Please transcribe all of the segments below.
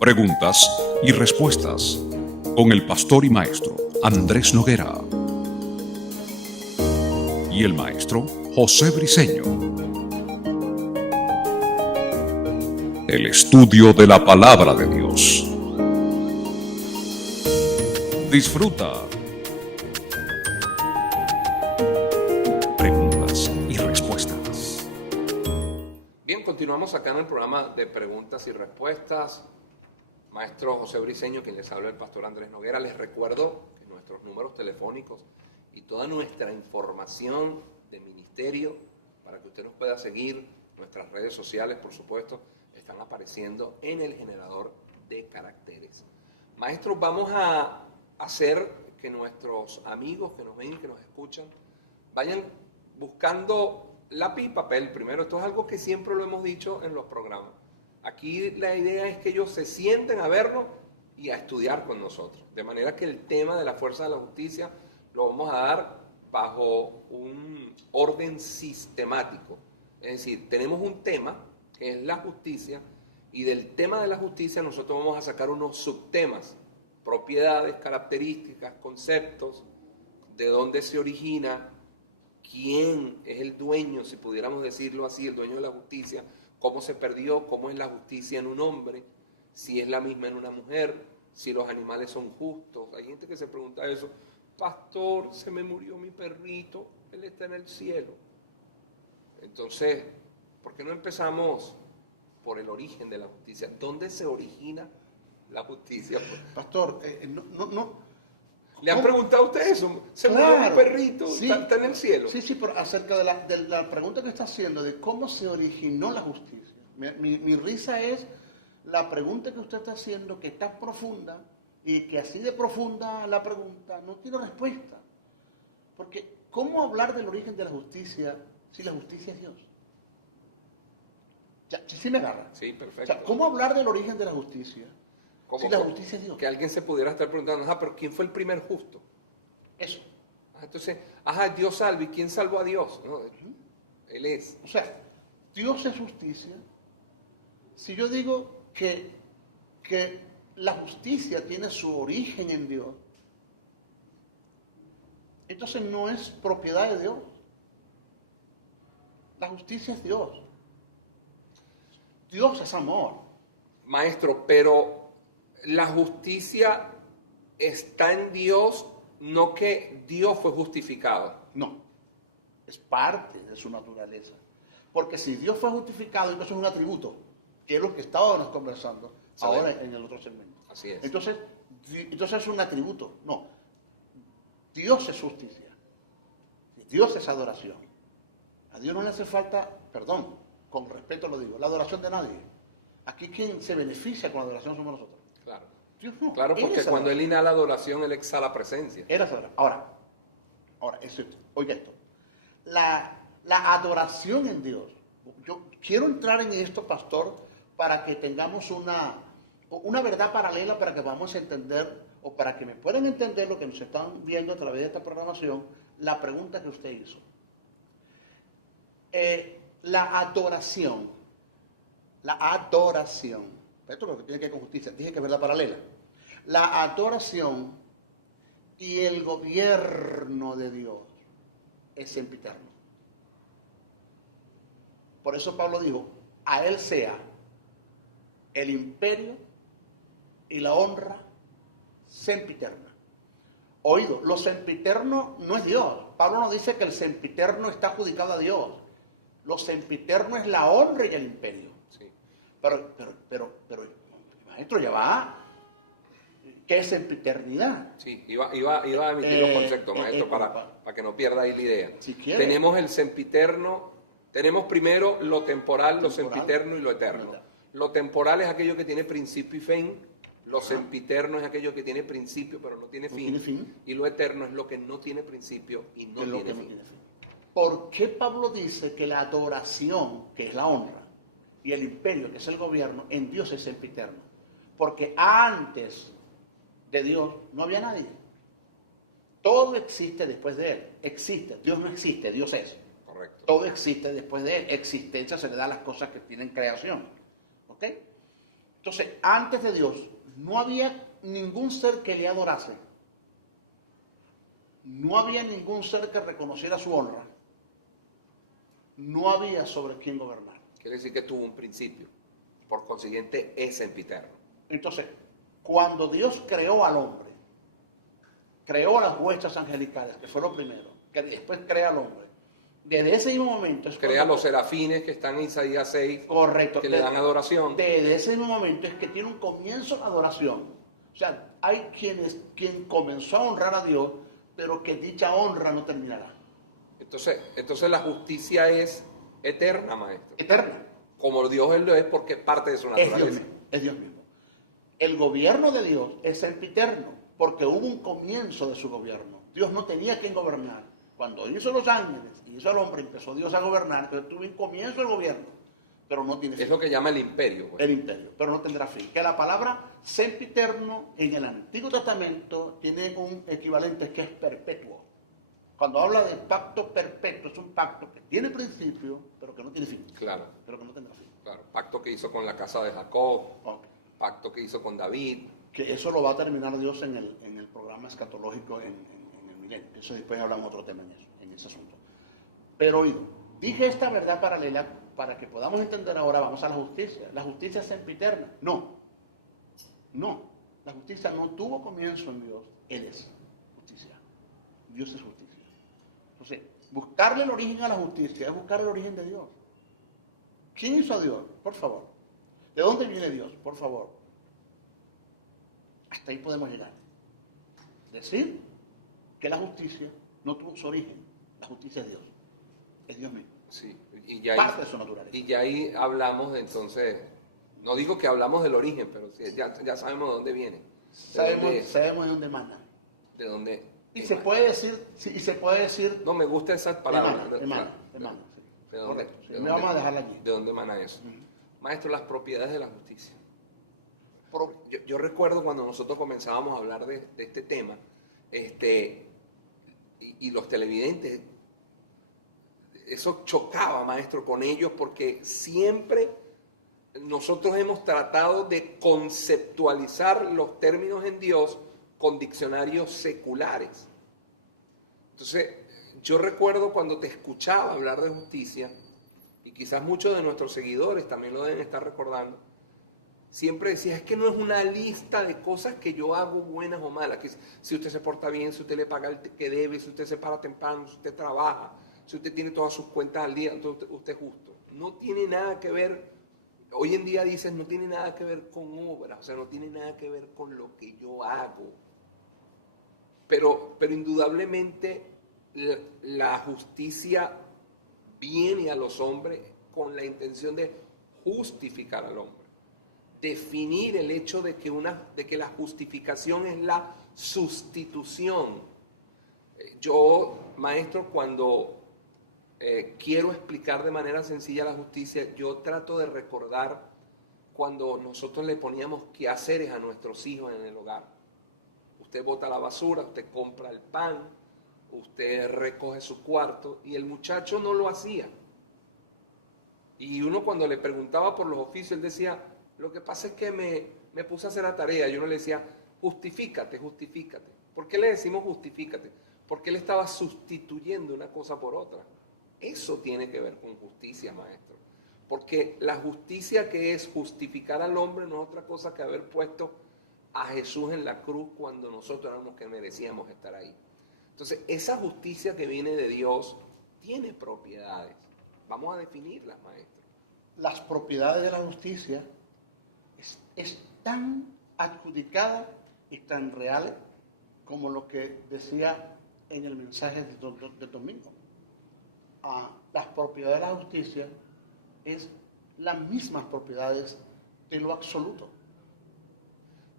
Preguntas y respuestas con el pastor y maestro Andrés Noguera y el maestro José Briceño. El estudio de la palabra de Dios. Disfruta. Preguntas y respuestas. Bien, continuamos acá en el programa de preguntas y respuestas. Maestro José Briceño, quien les habla, el pastor Andrés Noguera. Les recuerdo que nuestros números telefónicos y toda nuestra información de ministerio, para que usted nos pueda seguir, nuestras redes sociales, por supuesto, están apareciendo en el generador de caracteres. Maestro, vamos a hacer que nuestros amigos que nos ven y que nos escuchan vayan buscando lápiz y papel primero. Esto es algo que siempre lo hemos dicho en los programas. Aquí la idea es que ellos se sienten a vernos y a estudiar con nosotros. De manera que el tema de la fuerza de la justicia lo vamos a dar bajo un orden sistemático. Es decir, tenemos un tema que es la justicia, y del tema de la justicia nosotros vamos a sacar unos subtemas, propiedades, características, conceptos, de dónde se origina, quién es el dueño, si pudiéramos decirlo así, el dueño de la justicia, cómo se perdió, cómo es la justicia en un hombre, si es la misma en una mujer, si los animales son justos. Hay gente que se pregunta eso: pastor, se me murió mi perrito, él está en el cielo. Entonces, ¿por qué no empezamos por el origen de la justicia? ¿Dónde se origina la justicia? Pastor, no. ¿Le han preguntado a usted eso? ¿Se murió mi perrito? Sí, ¿Está en el cielo? Sí, pero acerca de la pregunta que está haciendo, de cómo se originó la justicia. Mi risa es la pregunta que usted está haciendo, que es tan profunda, y que así de profunda la pregunta no tiene respuesta. Porque, ¿cómo hablar del origen de la justicia si la justicia es Dios? ¿Sí me agarra? Sí, perfecto. O sea, ¿cómo hablar del origen de la justicia si la justicia es Dios? Que alguien se pudiera estar preguntando: pero ¿quién fue el primer justo? Eso. Entonces, Dios salva. ¿Y quién salvó a Dios? No, Él es. O sea, Dios es justicia. Si yo digo que la justicia tiene su origen en Dios, entonces no es propiedad de Dios. La justicia es Dios. Dios es amor. Maestro, pero la justicia está en Dios, no que Dios fue justificado. No, es parte de su naturaleza. Porque si Dios fue justificado, entonces es un atributo, que es lo que estábamos conversando ahora en el otro segmento. Así es. Entonces es un atributo. No, Dios es justicia. Dios es adoración. A Dios no le hace falta, perdón, con respeto lo digo, la adoración de nadie. Aquí quien se beneficia con la adoración somos nosotros. Claro. Dios no. Claro, porque cuando Él inhala adoración, Él exhala presencia. Ahora, oiga esto. La adoración en Dios. Yo quiero entrar en esto, pastor, para que tengamos una verdad paralela, para que vamos a entender, o para que me puedan entender lo que nos están viendo a través de esta programación, la pregunta que usted hizo. La adoración, esto es lo que tiene que ver con justicia, dije que es verdad paralela. La adoración y el gobierno de Dios es sempiterno. Por eso Pablo dijo: a Él sea el imperio y la honra sempiterna. Oído, lo sempiterno no es Dios. Pablo no dice que el sempiterno está adjudicado a Dios. Lo sempiterno es la honra y el imperio. Sí. Pero, maestro, ya va. ¿Qué es sempiternidad? Sí, iba a emitir los conceptos, maestro, para que no pierda ahí la idea. Si quiere. Tenemos el sempiterno, tenemos primero lo temporal, lo sempiterno y lo eterno. Lo temporal es aquello que tiene principio y fin. Lo sempiterno es aquello que tiene principio pero no tiene fin. Y lo eterno es lo que no tiene principio y no tiene fin. ¿Por qué Pablo dice que la adoración, que es la honra, y el imperio, que es el gobierno, en Dios es sempiterno? Porque antes de Dios no había nadie. Todo existe después de Él. Existe. Dios no existe, Dios es. Correcto. Todo existe después de Él. Existencia se le da a las cosas que tienen creación. ¿Ok? Entonces, antes de Dios, no había ningún ser que le adorase. No había ningún ser que reconociera su honra. No había sobre quién gobernar. Quiere decir que tuvo un principio. Por consiguiente, es sempiterno. Entonces, cuando Dios creó al hombre, creó a las huestes angelicales, que fue lo primero, que después crea al hombre, desde ese mismo momento... Crea los serafines que están en Isaías 6, correcto, que le dan adoración. Desde ese mismo momento es que tiene un comienzo la adoración. O sea, hay quien comenzó a honrar a Dios, pero que dicha honra no terminará. Entonces la justicia es eterna, maestro. Eterna. Como Dios él lo es porque es parte de su naturaleza. Es Dios mismo. El gobierno de Dios es sempiterno, porque hubo un comienzo de su gobierno. Dios no tenía quien gobernar. Cuando hizo los ángeles y hizo al hombre, empezó Dios a gobernar, entonces tuvo un comienzo el gobierno, pero no tiene fin. Es lo que llama el imperio. Pues. El imperio, pero no tendrá fin. Que la palabra sempiterno en el Antiguo Testamento tiene un equivalente que es perpetuo. Cuando habla de pacto perpetuo, es un pacto que tiene principio, pero que no tiene fin. Claro. Pero que no tendrá fin. Claro. Pacto que hizo con la casa de Jacob, Okay. pacto que hizo con David. Que eso lo va a terminar Dios en el programa escatológico en el milenio. Eso después hablamos otro tema en ese asunto. Pero oído, dije esta verdad paralela para que podamos entender ahora, vamos a la justicia. ¿La justicia es sempiterna? No. No. La justicia no tuvo comienzo en Dios. Él es justicia. Dios es justicia. Entonces, buscarle el origen a la justicia es buscar el origen de Dios. ¿Quién hizo a Dios? Por favor. ¿De dónde viene Dios? Por favor. Hasta ahí podemos llegar. Decir que la justicia no tuvo su origen. La justicia es Dios. Es Dios mismo. Sí. Y ya Parte de su naturaleza. Y ya ahí hablamos de, entonces, no digo que hablamos del origen, pero sí, ya sabemos de dónde viene. Sabemos de dónde emana. De dónde. Y se puede decir. No, me gusta esa palabra. Emana. Sí. ¿De dónde? Correcto. Sí. Me vamos a dejarla allí. ¿De dónde emana eso? Maestro, las propiedades de la justicia. Pro- Yo recuerdo cuando nosotros comenzábamos a hablar de este tema, y los televidentes, eso chocaba, maestro, con ellos, porque siempre nosotros hemos tratado de conceptualizar los términos en Dios con diccionarios seculares. Entonces, yo recuerdo cuando te escuchaba hablar de justicia, y quizás muchos de nuestros seguidores también lo deben estar recordando, siempre decía, es que no es una lista de cosas que yo hago buenas o malas, que si usted se porta bien, si usted le paga el que debe, si usted se para temprano, si usted trabaja, si usted tiene todas sus cuentas al día, entonces usted es justo. No tiene nada que ver, hoy en día dices, no tiene nada que ver con obras, o sea, no tiene nada que ver con lo que yo hago. Pero indudablemente la justicia viene a los hombres con la intención de justificar al hombre. Definir el hecho de que la justificación es la sustitución. Yo, maestro, cuando quiero explicar de manera sencilla la justicia, yo trato de recordar cuando nosotros le poníamos quehaceres a nuestros hijos en el hogar. Usted bota la basura, usted compra el pan, usted recoge su cuarto, y el muchacho no lo hacía. Y uno cuando le preguntaba por los oficios, él decía, lo que pasa es que me puse a hacer la tarea, y uno le decía, justifícate, justifícate. ¿Por qué le decimos justifícate? Porque él estaba sustituyendo una cosa por otra. Eso tiene que ver con justicia, maestro. Porque la justicia que es justificar al hombre no es otra cosa que haber puesto a Jesús en la cruz cuando nosotros éramos que merecíamos estar ahí. Entonces, esa justicia que viene de Dios tiene propiedades. Vamos a definirlas, maestro. Las propiedades de la justicia es tan adjudicada y tan real como lo que decía en el mensaje del domingo. Las propiedades de la justicia es las mismas propiedades de lo absoluto.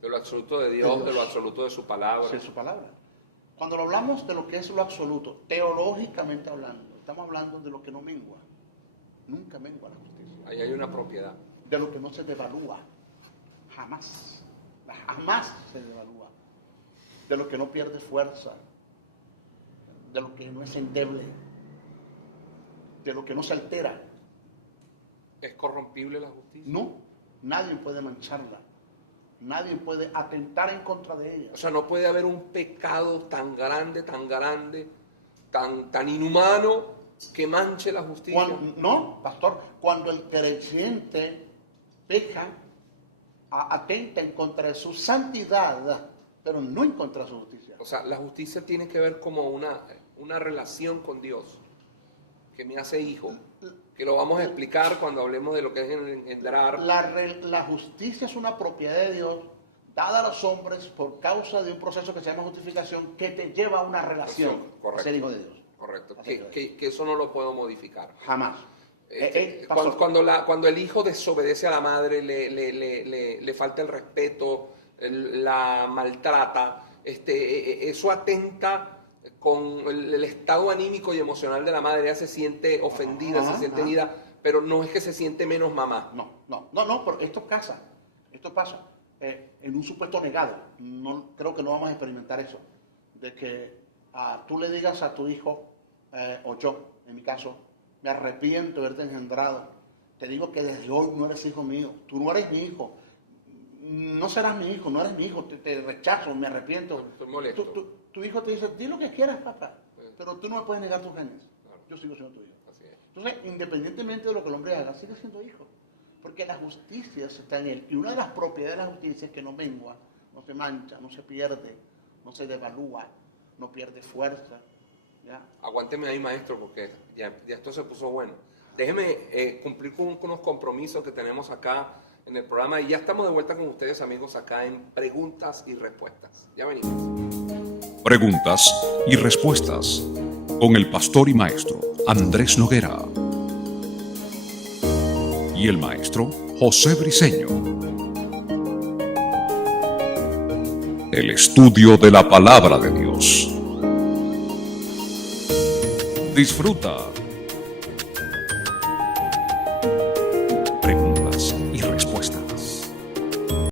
De lo absoluto de Dios, de lo absoluto de su palabra. Sí, su palabra. Cuando hablamos de lo que es lo absoluto, teológicamente hablando, estamos hablando de lo que no mengua. Nunca mengua la justicia. Ahí hay una propiedad. De lo que no se devalúa. Jamás. Jamás se devalúa. De lo que no pierde fuerza. De lo que no es endeble. De lo que no se altera. ¿Es corrompible la justicia? No. nadie puede mancharla, nadie puede atentar en contra de ella. O sea, no puede haber un pecado tan grande, tan inhumano que manche la justicia. No, pastor, cuando el creyente peca, atenta en contra de su santidad, pero no en contra de su justicia. O sea, la justicia tiene que ver como una relación con Dios, que me hace hijo, que lo vamos a explicar cuando hablemos de lo que es engendrar. La justicia es una propiedad de Dios dada a los hombres por causa de un proceso que se llama justificación, que te lleva a una relación, correcto, ser hijo de Dios. Correcto, que eso no lo puedo modificar. Jamás. Cuando el hijo desobedece a la madre, le falta el respeto, la maltrata, eso atenta con el estado anímico y emocional de la madre. Ella se siente ofendida, se siente herida, pero no es que se siente menos mamá. No, pero esto pasa. En un supuesto negado. No, creo que no vamos a experimentar eso. De que tú le digas a tu hijo, o yo, en mi caso, me arrepiento de haberte engendrado. Te digo que desde hoy no eres hijo mío. Tú no eres mi hijo. No serás mi hijo, no eres mi hijo. Te rechazo, me arrepiento. Estoy molesto. Tu hijo te dice, di lo que quieras, papá. Pero tú no me puedes negar tus genes. Claro. Yo sigo siendo tu hijo. Así es. Entonces, independientemente de lo que el hombre haga, sigue siendo hijo. Porque la justicia está en él. Y una de las propiedades de la justicia es que no mengua, no se mancha, no se pierde, no se devalúa, no pierde fuerza. ¿Ya? Aguánteme ahí, maestro, porque ya esto se puso bueno. Déjeme cumplir con unos compromisos que tenemos acá en el programa y ya estamos de vuelta con ustedes, amigos, acá en Preguntas y Respuestas. Ya venimos. Preguntas y respuestas con el pastor y maestro Andrés Noguera y el maestro José Briceño. El estudio de la palabra de Dios. Disfruta